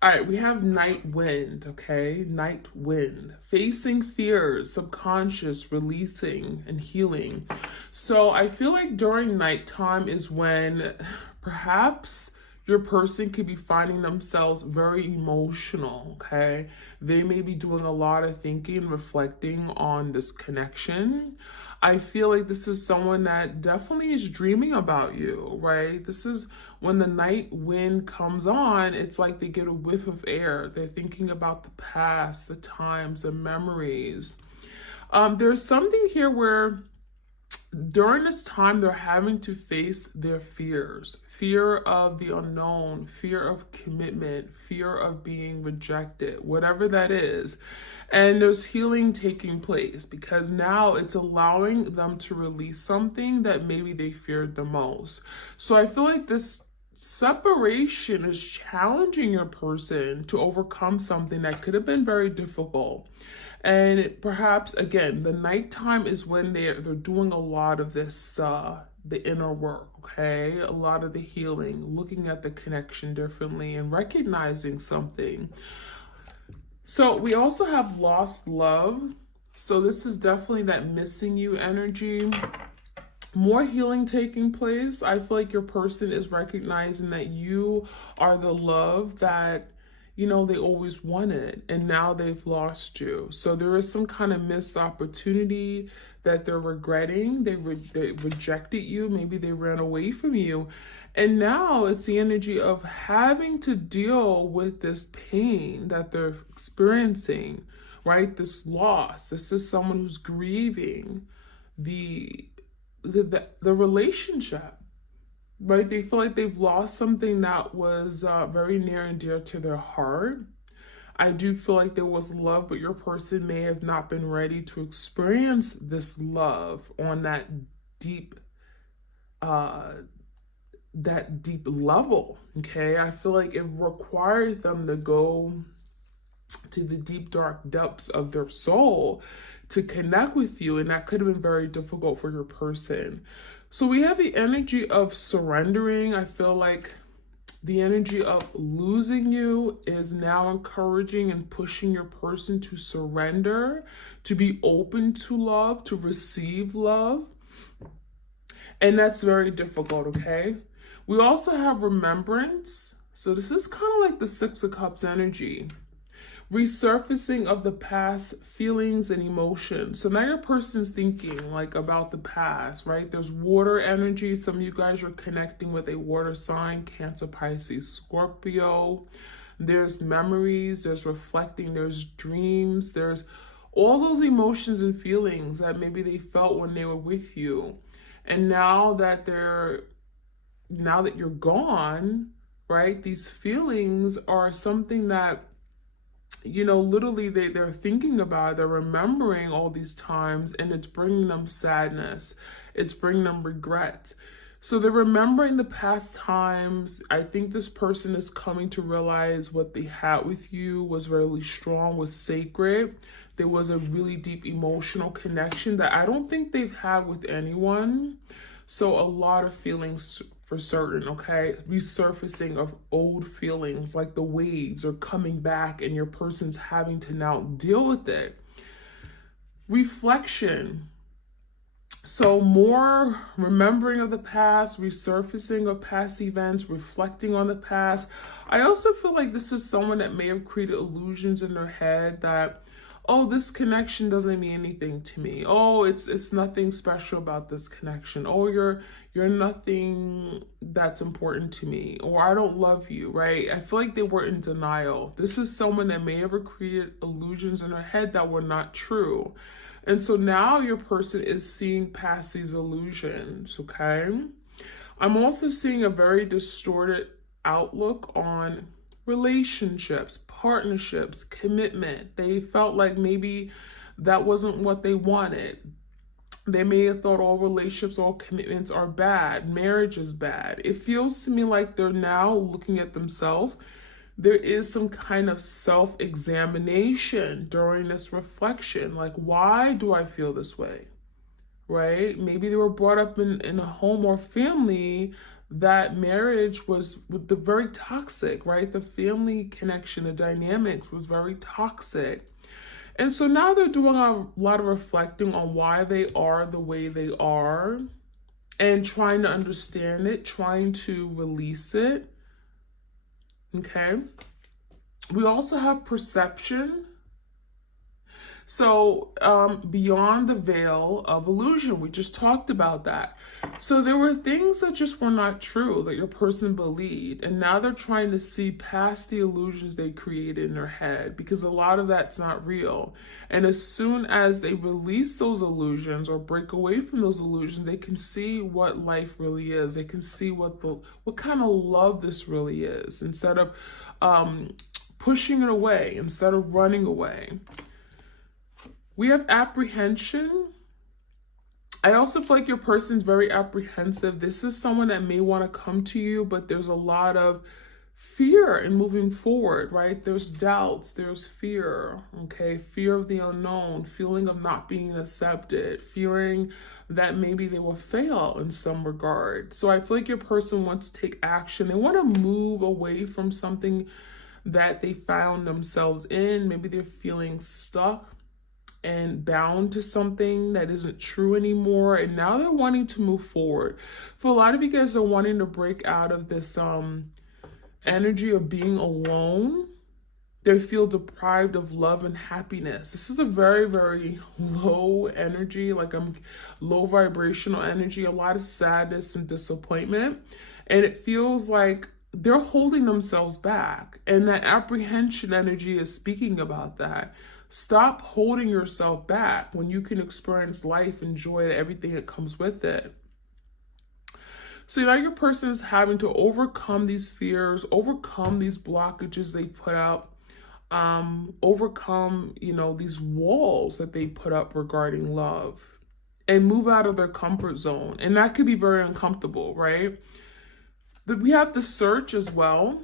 All right, we have night wind, okay? Night wind. Facing fears, subconscious, releasing, and healing. So I feel like during nighttime is when perhaps your person could be finding themselves very emotional, okay? They may be doing a lot of thinking, reflecting on this connection. I feel like this is someone that definitely is dreaming about you, right? This is when the night wind comes on, it's like they get a whiff of air. They're thinking about the past, the times, the memories. There's something here where during this time they're having to face their fears, fear of the unknown, fear of commitment, fear of being rejected, whatever that is. And there's healing taking place because now it's allowing them to release something that maybe they feared the most. So I feel like this separation is challenging your person to overcome something that could have been very difficult. And perhaps again, the nighttime is when they're doing a lot of this the inner work, okay? A lot of the healing, looking at the connection differently and recognizing something. So we also have lost love. So this is definitely that missing you energy. More healing taking place. I feel like your person is recognizing that you are the love that they always wanted, and now they've lost you. So there is some kind of missed opportunity that they're regretting. They rejected you. Maybe they ran away from you. And now it's the energy of having to deal with this pain that they're experiencing, right? This loss. This is someone who's grieving the relationship, right? They feel like they've lost something that was very near and dear to their heart. I do feel like there was love, but your person may have not been ready to experience this love on deep uh that deep level. Okay, I feel like it required them to go to the deep dark depths of their soul to connect with you, and that could have been very difficult for your person. So we have the energy of surrendering. I feel like the energy of losing you is now encouraging and pushing your person to surrender, to be open to love, to receive love. And that's very difficult, okay? We also have remembrance. So this is kind of like the Six of Cups energy. Resurfacing of the past feelings and emotions. So now your person's thinking like about the past, right? There's water energy. Some of you guys are connecting with a water sign, Cancer, Pisces, Scorpio. There's memories, there's reflecting, there's dreams, there's all those emotions and feelings that maybe they felt when they were with you. And now that you're gone, right? These feelings are something that literally they're thinking about it, they're remembering all these times, and it's bringing them sadness, it's bringing them regret. So they're remembering the past times. I think this person is coming to realize what they had with you was really strong, was sacred. There was a really deep emotional connection that I don't think they've had with anyone. So a lot of feelings for certain, okay? Resurfacing of old feelings, like the waves are coming back and your person's having to now deal with it. Reflection. So more remembering of the past, resurfacing of past events, reflecting on the past. I also feel like this is someone that may have created illusions in their head that, oh, this connection doesn't mean anything to me. Oh, it's nothing special about this connection. Oh, you're nothing that's important to me. Or I don't love you, right? I feel like they were in denial. This is someone that may have created illusions in their head that were not true. And so now your person is seeing past these illusions, okay? I'm also seeing a very distorted outlook on relationships, partnerships, commitment. They felt like maybe that wasn't what they wanted. They may have thought all relationships, all commitments are bad. Marriage is bad. It feels to me like they're now looking at themselves. There is some kind of self-examination during this reflection. Like, why do I feel this way? Right? Maybe they were brought up in a home or family that marriage was the very toxic, right? The family connection, the dynamics was very toxic. And so now they're doing a lot of reflecting on why they are the way they are and trying to understand it, trying to release it. Okay. We also have perception. So beyond the veil of illusion, we just talked about that. So there were things that just were not true that your person believed. And now they're trying to see past the illusions they created in their head, because a lot of that's not real. And as soon as they release those illusions or break away from those illusions, they can see what life really is. They can see what kind of love this really is, instead of pushing it away, instead of running away. We have apprehension. I also feel like your person's very apprehensive. This is someone that may want to come to you, but there's a lot of fear in moving forward, right? There's doubts, there's fear, okay? Fear of the unknown, feeling of not being accepted, fearing that maybe they will fail in some regard. So I feel like your person wants to take action. They want to move away from something that they found themselves in. Maybe they're feeling stuck and bound to something that isn't true anymore, and now they're wanting to move forward. For a lot of you guys are wanting to break out of this energy of being alone. They feel deprived of love and happiness. This is a very, very low energy, like low vibrational energy, a lot of sadness and disappointment. And it feels like they're holding themselves back. And that apprehension energy is speaking about that. Stop holding yourself back when you can experience life, enjoy everything that comes with it. So now your person is having to overcome these fears, overcome these blockages they put up, overcome, these walls that they put up regarding love, and move out of their comfort zone. And that could be very uncomfortable, right? We have the search as well.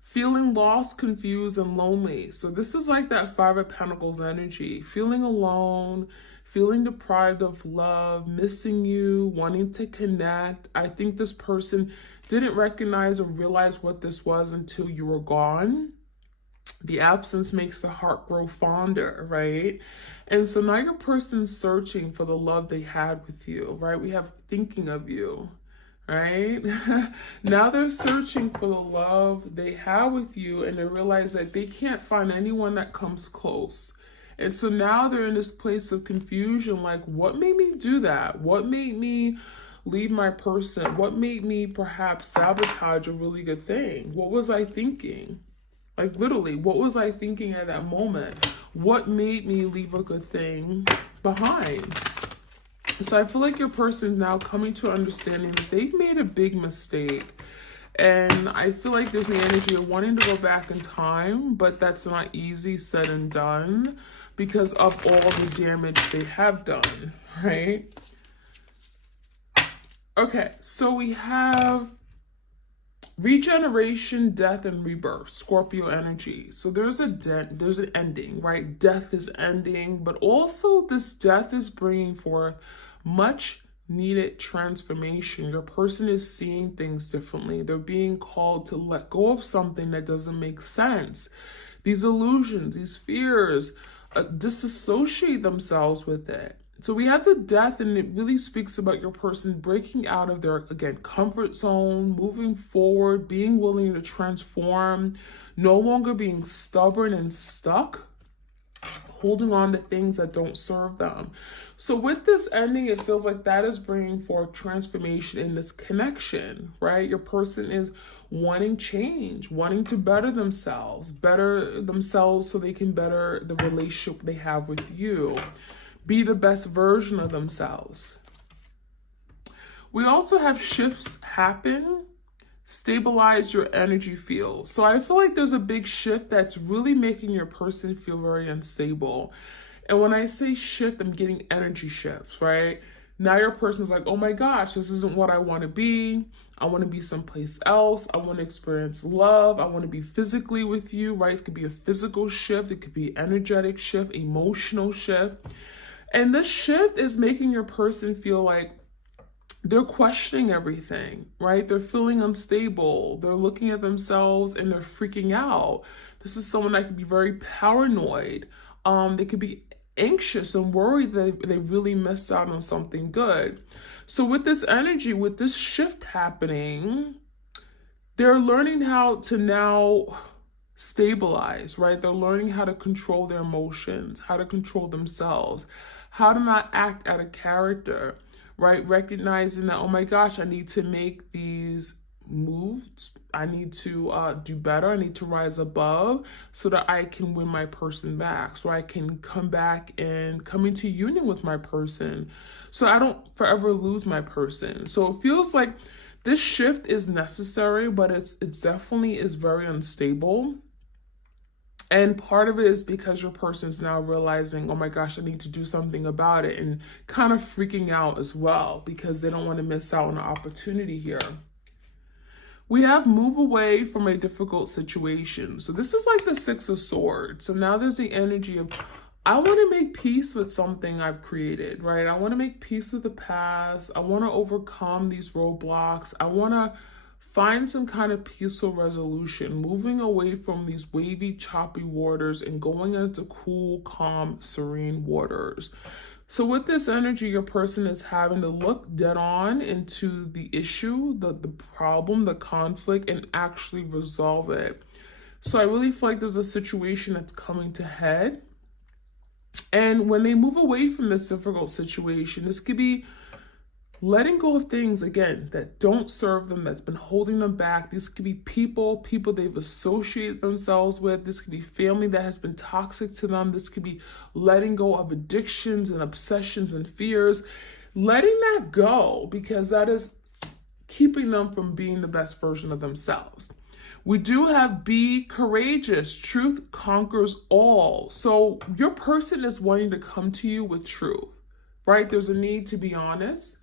Feeling lost, confused, and lonely. So this is like that Five of Pentacles energy. Feeling alone, feeling deprived of love, missing you, wanting to connect. I think this person didn't recognize or realize what this was until you were gone. The absence makes the heart grow fonder, right? And so now your person's searching for the love they had with you, right? We have thinking of you. Right? Now they're searching for the love they have with you, and they realize that they can't find anyone that comes close. And so now they're in this place of confusion, like, what made me do that? What made me leave my person? What made me perhaps sabotage a really good thing? What was I thinking? Like, literally, what was I thinking at that moment? What made me leave a good thing behind? So I feel like your person's now coming to understanding that they've made a big mistake. And I feel like there's the energy of wanting to go back in time, but that's not easy said and done because of all the damage they have done, right? Okay, so we have regeneration, death, and rebirth, Scorpio energy. So there's an ending, right? Death is ending, but also this death is bringing forth much needed transformation. Your person is seeing things differently. They're being called to let go of something that doesn't make sense. These illusions, these fears, disassociate themselves with it. So we have the death, and it really speaks about your person breaking out of their, again, comfort zone, moving forward, being willing to transform, no longer being stubborn and stuck, holding on to things that don't serve them. So with this ending, it feels like that is bringing forth transformation in this connection, right? Your person is wanting change, wanting to better themselves so they can better the relationship they have with you, be the best version of themselves. We also have shifts happen, stabilize your energy field. So I feel like there's a big shift that's really making your person feel very unstable. And when I say shift, I'm getting energy shifts, right? Now your person's like, oh my gosh, this isn't what I want to be. I want to be someplace else. I want to experience love. I want to be physically with you, right? It could be a physical shift. It could be energetic shift, emotional shift. And this shift is making your person feel like they're questioning everything, right? They're feeling unstable. They're looking at themselves and they're freaking out. This is someone that could be very paranoid. They could be anxious and worried that they really missed out on something good. So with this energy, with this shift happening, they're learning how to now stabilize, right? They're learning how to control their emotions, how to control themselves, how to not act out of character, right? Recognizing that, oh my gosh, I need to make these moves. I need to do better. I need to rise above so that I can win my person back, so I can come back and come into union with my person, so I don't forever lose my person. So it feels like this shift is necessary, but it definitely is very unstable. And part of it is because your person's now realizing, oh my gosh, I need to do something about it, and kind of freaking out as well because they don't want to miss out on an opportunity here. We have move away from a difficult situation. So this is like the Six of Swords. So now there's the energy of, I want to make peace with something I've created, right? I want to make peace with the past. I want to overcome these roadblocks. I want to find some kind of peaceful resolution, moving away from these wavy, choppy waters and going into cool, calm, serene waters. So with this energy, your person is having to look dead on into the issue, the problem, the conflict, and actually resolve it. So I really feel like there's a situation that's coming to head. And when they move away from this difficult situation, this could be letting go of things, again, that don't serve them, that's been holding them back. These could be people they've associated themselves with. This could be family that has been toxic to them. This could be letting go of addictions and obsessions and fears. Letting that go, because that is keeping them from being the best version of themselves. We do have be courageous. Truth conquers all. So your person is wanting to come to you with truth, right? There's a need to be honest.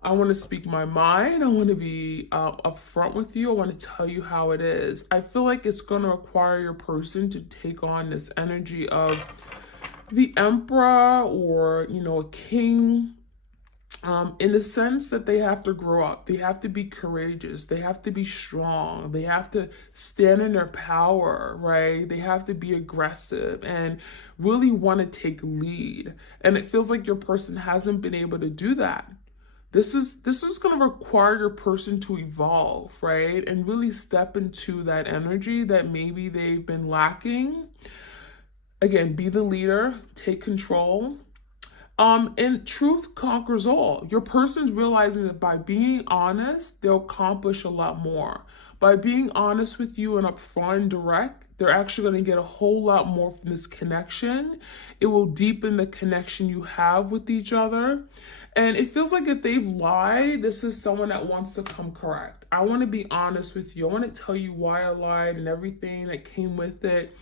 I want to speak my mind. I want to be upfront with you. I want to tell you how it is. I feel like it's going to require your person to take on this energy of the emperor or, a king, in the sense that they have to grow up. They have to be courageous. They have to be strong. They have to stand in their power, right? They have to be aggressive and really want to take lead. And it feels like your person hasn't been able to do that. This is going to require your person to evolve, right? And really step into that energy that maybe they've been lacking. Again, be the leader, take control. And truth conquers all. Your person's realizing that by being honest, they'll accomplish a lot more. By being honest with you and upfront and direct, they're actually going to get a whole lot more from this connection. It will deepen the connection you have with each other. And it feels like if they've lied, this is someone that wants to come correct. I want to be honest with you. I want to tell you why I lied and everything that came with it.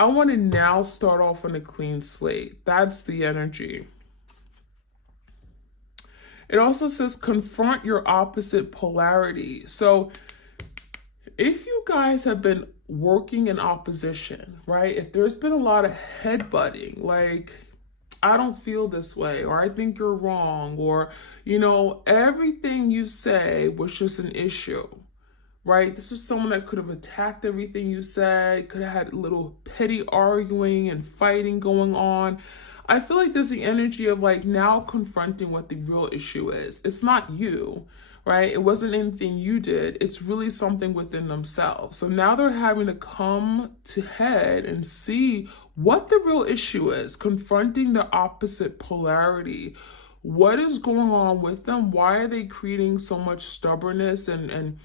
I want to now start off on a clean slate. That's the energy. It also says confront your opposite polarity. So if you guys have been working in opposition, right? If there's been a lot of headbutting, like, I don't feel this way, or I think you're wrong, or, everything you say was just an issue, right? This is someone that could have attacked everything you said, could have had a little petty arguing and fighting going on. I feel like there's the energy of like now confronting what the real issue is. It's not you, right? It wasn't anything you did. It's really something within themselves. So now they're having to come to head and see what the real issue is, confronting the opposite polarity. What is going on with them? Why are they creating so much stubbornness and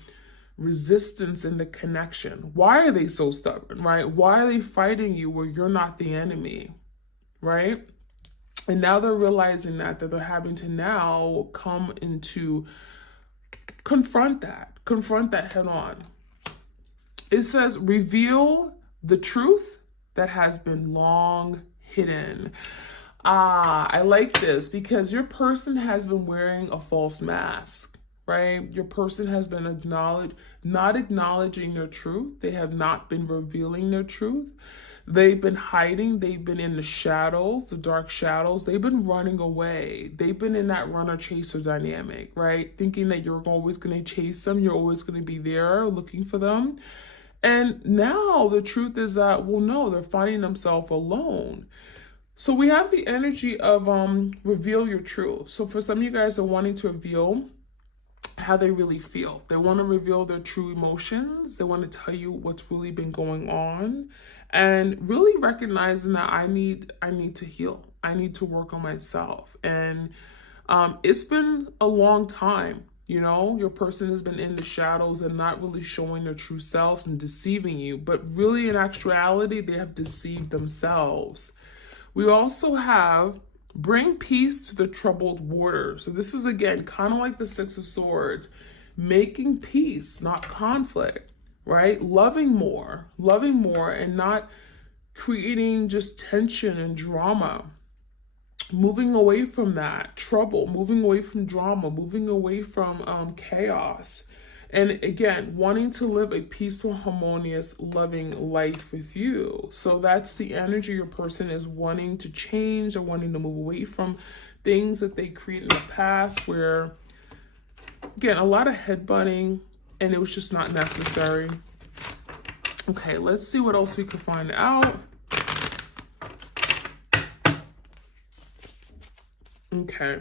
resistance in the connection? Why are they so stubborn, right? Why are they fighting you where you're not the enemy, right? And now they're realizing that they're having to now come into confront that head on. It says reveal the truth that has been long hidden. I like this because your person has been wearing a false mask, right? Your person has been not acknowledging their truth. They have not been revealing their truth. They've been hiding. They've been in the shadows, the dark shadows. They've been running away. They've been in that runner-chaser dynamic, right? Thinking that you're always going to chase them. You're always going to be there looking for them. And now the truth is that, well, no, they're finding themselves alone. So we have the energy of reveal your truth. So for some of you guys are wanting to reveal how they really feel. They want to reveal their true emotions. They want to tell you what's really been going on, and really recognizing that I need to heal. I need to work on myself. And it's been a long time. You know, your person has been in the shadows and not really showing their true self and deceiving you. But really, in actuality, they have deceived themselves. We also have bring peace to the troubled water. So this is, again, kind of like the Six of Swords, making peace, not conflict, right? Loving more, and not creating just tension and drama. Moving away from that trouble, moving away from drama, moving away from chaos. And again, wanting to live a peaceful, harmonious, loving life with you. So that's the energy your person is wanting to change or wanting to move away from things that they created in the past where, again, a lot of headbutting and it was just not necessary. Okay, let's see what else we can find out. Okay.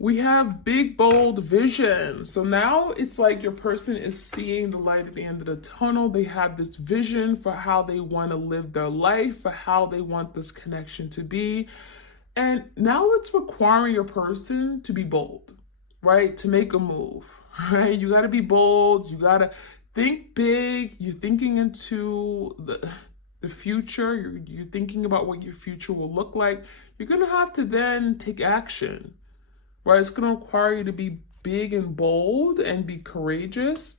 We have big, bold vision. So now it's like your person is seeing the light at the end of the tunnel. They have this vision for how they want to live their life, for how they want this connection to be. And now it's requiring your person to be bold, right? To make a move, right? You got to be bold. You got to think big. You're thinking into the future. You're thinking about what your future will look like. You're going to have to then take action. Right? It's going to require you to be big and bold and be courageous.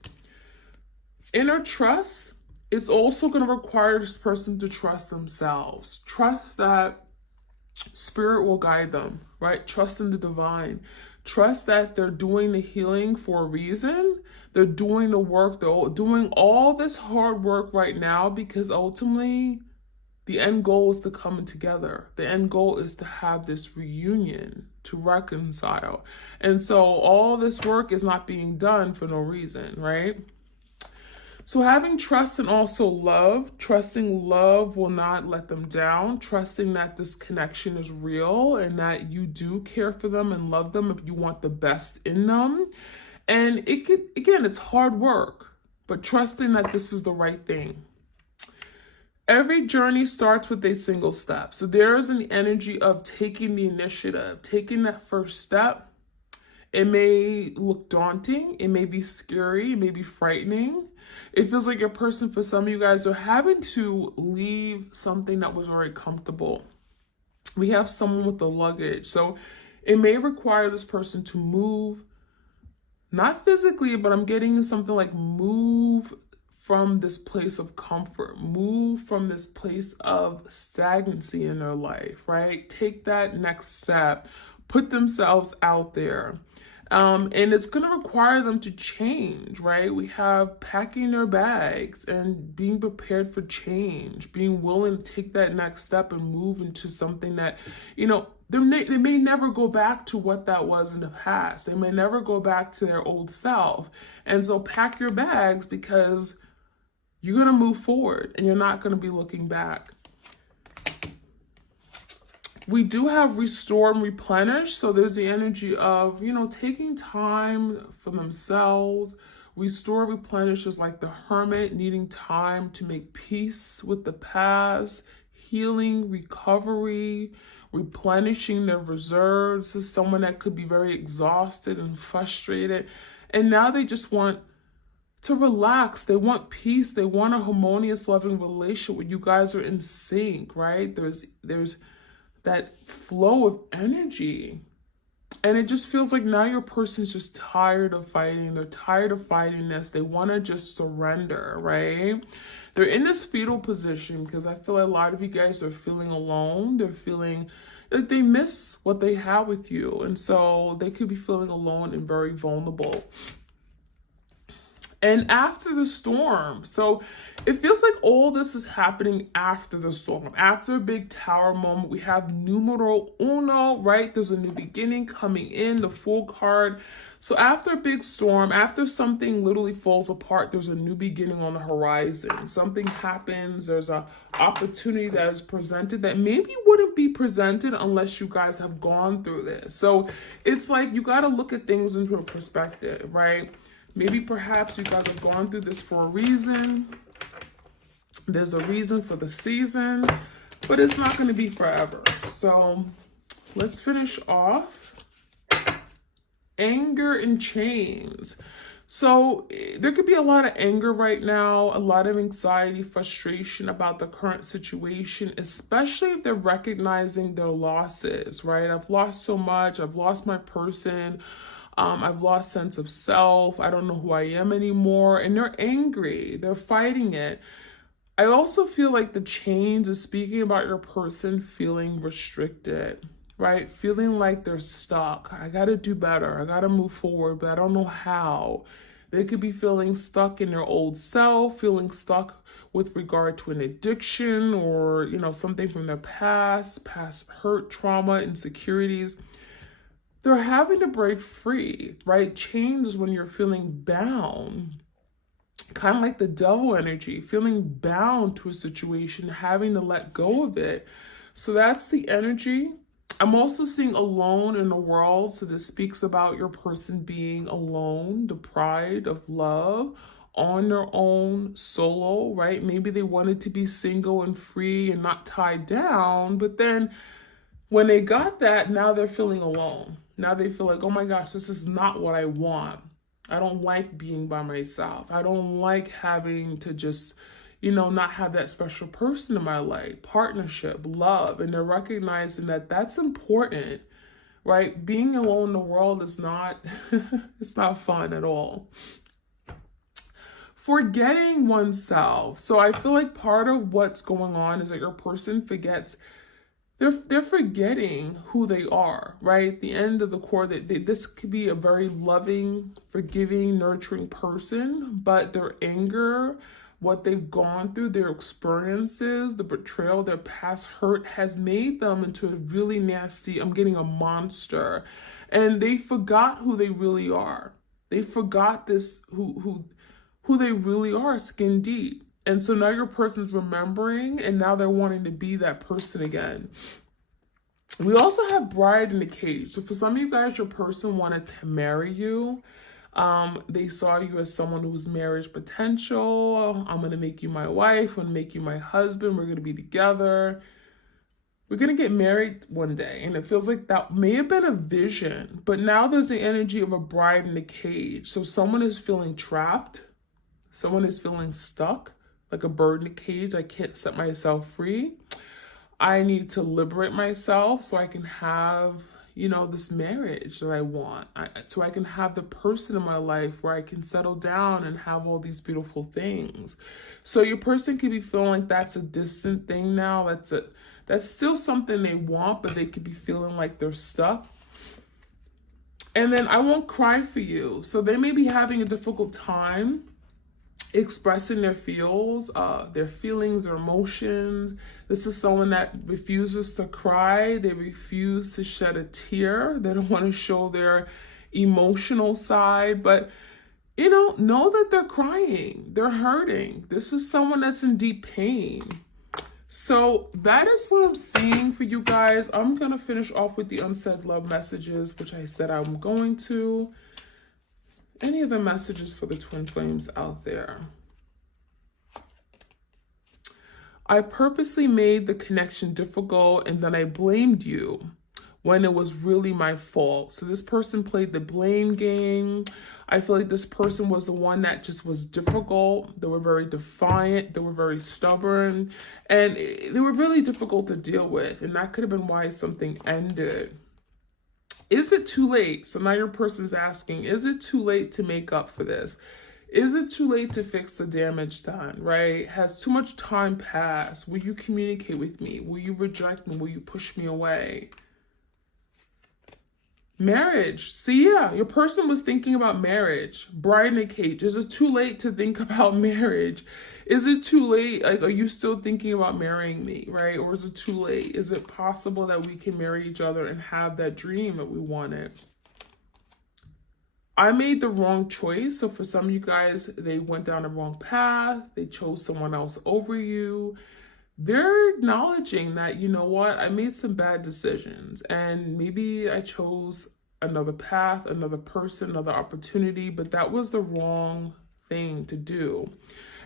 Inner trust, it's also going to require this person to trust themselves. Trust that spirit will guide them, right? Trust in the divine. Trust that they're doing the healing for a reason. They're doing the work. They're doing all this hard work right now because ultimately the end goal is to come together. The end goal is to have this reunion, to reconcile. And so all this work is not being done for no reason, right? So having trust and also love, trusting love will not let them down, trusting that this connection is real and that you do care for them and love them if you want the best in them. And it could, again, it's hard work, but trusting that this is the right thing. Every journey starts with a single step. So there is an energy of taking the initiative, taking that first step. It may look daunting. It may be scary. It may be frightening. It feels like your person, for some of you guys, are having to leave something that was very comfortable. We have someone with the luggage. So it may require this person to move, not physically, but I'm getting something like move from this place of comfort, move from this place of stagnancy in their life, right? Take that next step, put themselves out there. And it's going to require them to change, right? We have packing their bags and being prepared for change, being willing to take that next step and move into something that, you know, they may never go back to what that was in the past. They may never go back to their old self. And so pack your bags because you're going to move forward and you're not going to be looking back. We do have restore and replenish. So there's the energy of, you know, taking time for themselves. Restore, replenish is like the hermit needing time to make peace with the past, healing, recovery, replenishing their reserves. This is someone that could be very exhausted and frustrated. And now they just want to relax. They want peace. They want a harmonious, loving relationship where you guys are in sync, right? There's that flow of energy. And it just feels like now your person's just tired of fighting. They're tired of fighting this. They want to just surrender, right? They're in this fetal position because I feel like a lot of you guys are feeling alone. They're feeling like they miss what they have with you. And so they could be feeling alone and very vulnerable. and after the storm. So it feels like all this is happening after the storm. After a big tower moment, we have numero uno, right? There's a new beginning coming in, the Fool card. So after a big storm, after something literally falls apart, there's a new beginning on the horizon. Something happens, there's an opportunity that is presented that maybe wouldn't be presented unless you guys have gone through this. So it's like you got to look at things into a perspective, right? Maybe perhaps you guys have gone through this for a reason. There's a reason for the season, but it's not going to be forever. So let's finish off. Anger and chains. So there could be a lot of anger right now, a lot of anxiety, frustration about the current situation, especially if they're recognizing their losses, right? I've lost so much. I've lost my person. I've lost sense of self. I don't know who I am anymore. And they're angry. They're fighting it. I also feel like the chains is speaking about your person feeling restricted, right? Feeling like they're stuck. I got to do better. I got to move forward, but I don't know how. They could be feeling stuck in their old self, feeling stuck with regard to an addiction or, something from their past hurt, trauma, insecurities. They're having to break free, right? Change is when you're feeling bound, kind of like the devil energy, feeling bound to a situation, having to let go of it. So that's the energy. I'm also seeing alone in the world. So this speaks about your person being alone, deprived of love, on their own, solo, right? Maybe they wanted to be single and free and not tied down, but then when they got that, now they're feeling alone. Now they feel like, oh my gosh, this is not what I want. I don't like being by myself. I don't like having to just, not have that special person in my life, partnership, love. And they're recognizing that that's important, right? Being alone in the world is not, it's not fun at all. Forgetting oneself. So I feel like part of what's going on is that your person forgets. They're forgetting who they are, right? At the end of the core, this could be a very loving, forgiving, nurturing person, but their anger, what they've gone through, their experiences, the betrayal, their past hurt has made them into a really nasty, I'm getting a monster. And they forgot who they really are. They forgot this, who they really are, skin deep. And so now your person's remembering, and now they're wanting to be that person again. We also have bride in the cage. So for some of you guys, your person wanted to marry you. They saw you as someone who was marriage potential. I'm going to make you my wife. I'm going to make you my husband. We're going to be together. We're going to get married one day. And it feels like that may have been a vision. But now there's the energy of a bride in the cage. So someone is feeling trapped. Someone is feeling stuck. Like a bird in a cage. I can't set myself free. I need to liberate myself so I can have, this marriage that I want. So I can have the person in my life where I can settle down and have all these beautiful things. So your person could be feeling like that's a distant thing now. That's still something they want, but they could be feeling like they're stuck. And then I won't cry for you. So they may be having a difficult time expressing their feelings, their emotions. This is someone that refuses to cry. They refuse to shed a tear. They don't want to show their emotional side, but know that they're crying. They're hurting. This is someone that's in deep pain. So that is what I'm seeing for you guys. I'm going to finish off with the unsaid love messages, which I said I'm going to. Any other messages for the twin flames out there? I purposely made the connection difficult and then I blamed you when it was really my fault. So this person played the blame game. I feel like this person was the one that just was difficult. They were very defiant. They were very stubborn. And they were really difficult to deal with. And that could have been why something ended. Is it too late? So now your person's asking, is it too late to make up for this? Is it too late to fix the damage done, right? Has too much time passed? Will you communicate with me? Will you reject me? Will you push me away? Marriage. See, yeah, your person was thinking about marriage. Bride and cage. Is it too late to think about marriage? Is it too late? Like, are you still thinking about marrying me, right? Or is it too late? Is it possible that we can marry each other and have that dream that we wanted? I made the wrong choice. So for some of you guys, they went down the wrong path. They chose someone else over you. They're acknowledging that, you know what, I made some bad decisions and maybe I chose another path, another person, another opportunity, but that was the wrong thing to do.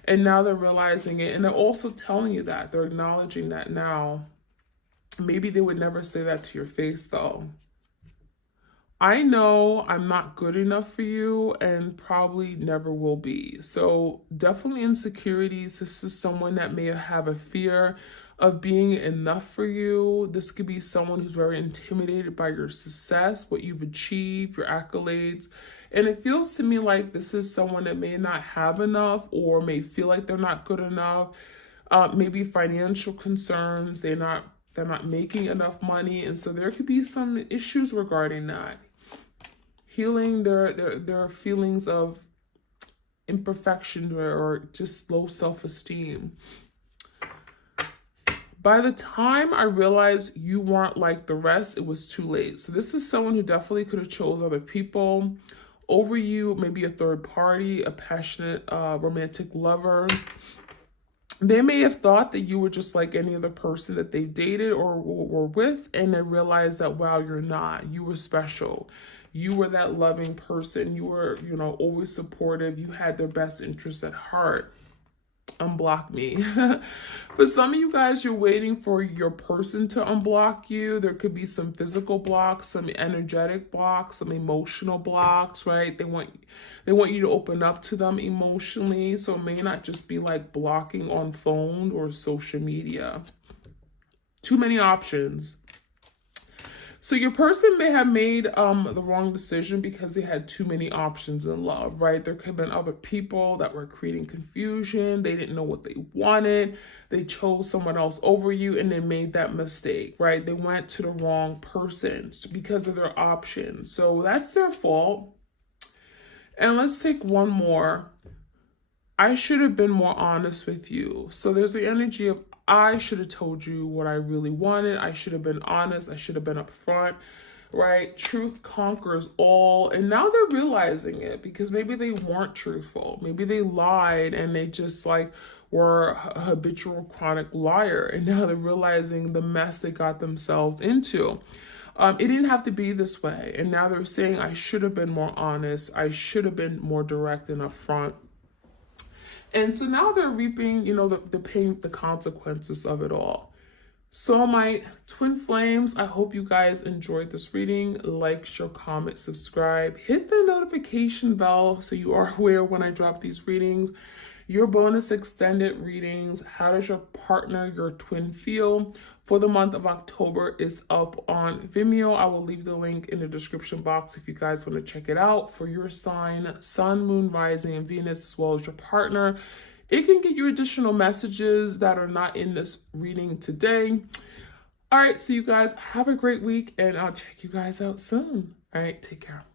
And now they're realizing it, and they're also telling you that. They're acknowledging that now. Maybe they would never say that to your face though. I know I'm not good enough for you and probably never will be. So definitely insecurities. This is someone that may have a fear of being enough for you. This could be someone who's very intimidated by your success, what you've achieved, your accolades. And it feels to me like this is someone that may not have enough or may feel like they're not good enough. Maybe financial concerns. They're not making enough money. And so there could be some issues regarding that. Healing their feelings of imperfection or just low self-esteem. By the time I realized you weren't like the rest, it was too late. So this is someone who definitely could have chose other people over you, maybe a third party, a passionate romantic lover. They may have thought that you were just like any other person that they dated or were with, and they realized that, wow, you're not. You were special. You were that loving person. You were, always supportive. You had their best interests at heart. Unblock me. For some of you guys, you're waiting for your person to unblock you. There could be some physical blocks, some energetic blocks, some emotional blocks, right? They want you to open up to them emotionally. So it may not just be like blocking on phone or social media. Too many options. So your person may have made the wrong decision because they had too many options in love, right? There could have been other people that were creating confusion. They didn't know what they wanted. They chose someone else over you and they made that mistake, right? They went to the wrong person because of their options. So that's their fault. And let's take one more. I should have been more honest with you. So there's the energy of I should have told you what I really wanted. I should have been honest. I should have been upfront, right? Truth conquers all. And now they're realizing it because maybe they weren't truthful. Maybe they lied and they just were a habitual chronic liar. And now they're realizing the mess they got themselves into. It didn't have to be this way. And now they're saying, I should have been more honest. I should have been more direct and upfront. And so now they're reaping, the pain, the consequences of it all. So my twin flames, I hope you guys enjoyed this reading. Like, share, comment, subscribe. Hit the notification bell so you are aware when I drop these readings. Your bonus extended readings, how does your partner, your twin feel, for the month of October is up on Vimeo. I will leave the link in the description box if you guys want to check it out for your sign, sun, moon, rising, and Venus, as well as your partner. It can get you additional messages that are not in this reading today. All right, so you guys have a great week and I'll check you guys out soon. All right, take care.